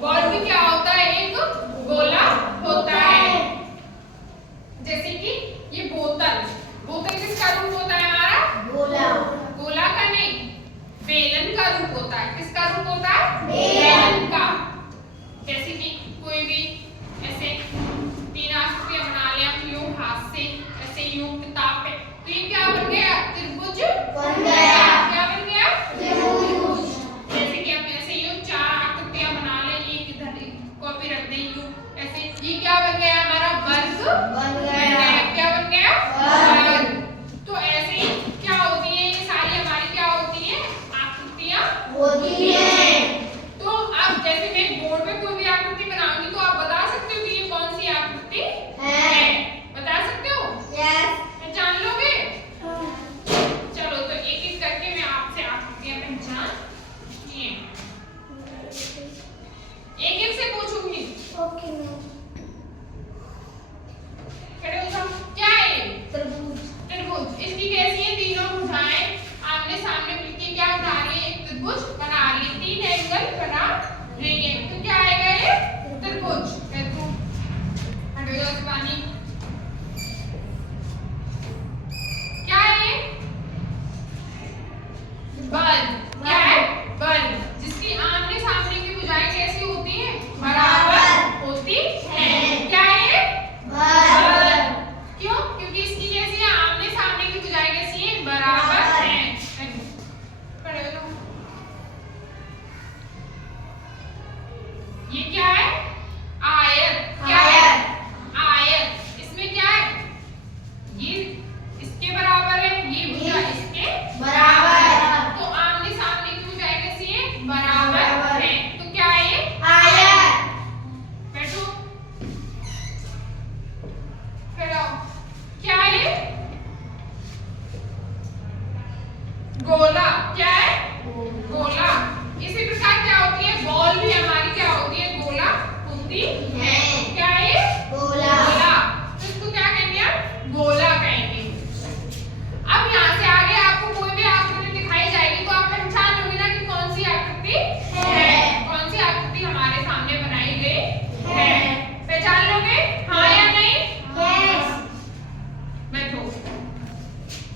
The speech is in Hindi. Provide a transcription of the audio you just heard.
बॉल भी क्या होता है, एक गोला होता है। जैसे कि ये बोतल, बोतल किसका रूप होता है हमारा, गोला। गोला का नहीं, बेलन का रूप होता है। किसका रूप होता है, बेलन का। जैसे कि कोई भी ऐसे तीन आकृतियां बना ले हम यूं हाथ से, ऐसे यूं किताब पे, तो ये क्या बन गया, त्रिभुज बन गया। क्या बन गया, त्रिभुज। जैसे कि हम ऐसे यूं चार आकृतियां बना ले, ये किधर कॉपी रख दे यूं ऐसे, ये क्या बन गया हमारा, वर्ग बन गया। क्या बन गया, वर्ग। तो ऐसे ही क्या होती है, ये सारी हमारी क्या होती है, आकृतियां होती है। तो अब जैसे मैं बोर्ड पे कोई भी आकृति बनाऊंगी तो आप बता सकते हो कि ये कौन सी आकृति है, बता सकते हो, यस। पहचान लोगे। चलो तो एक एक करके मैं आपसे आकृतियां पहचान एक एक से पूछूंगी। Okay ma'am. खड़े हो जाओ, क्या है ये, त्रिभुज। त्रिभुज। इसकी कैसी है, तीनों भुजाएं आमने सामने मिलके क्या बना रही है, एक त्रिभुज बना रही है, तीन एंगल बना रही है, तो क्या आएगा ये, त्रिभुज। हटो जाओ शिवानी, क्या है ये, बल। क्या है, बल, जिसकी आमने सामने की भुजाएं कैसी होती है, बराबर होती है। क्या है ये, बल। क्यों, क्योंकि इसकी कैसी है, आमने सामने की भुजाएं कैसी है, बराबर है। खड़े हो जाओ। ये क्या है, आयत। क्या है, आयत। इसमें क्या है, ये इसके बराबर है, ये भुजा इसके बराबर। तो आमने सामने की भुजाएं कैसी है, बराबर है, तो क्या है ये, आयत। बैठो, खड़े हो। क्या है ये, गोला। क्या है, गोला। इसी प्रकार क्या होती है, बॉल भी हमारी क्या होती है, गोला होती है।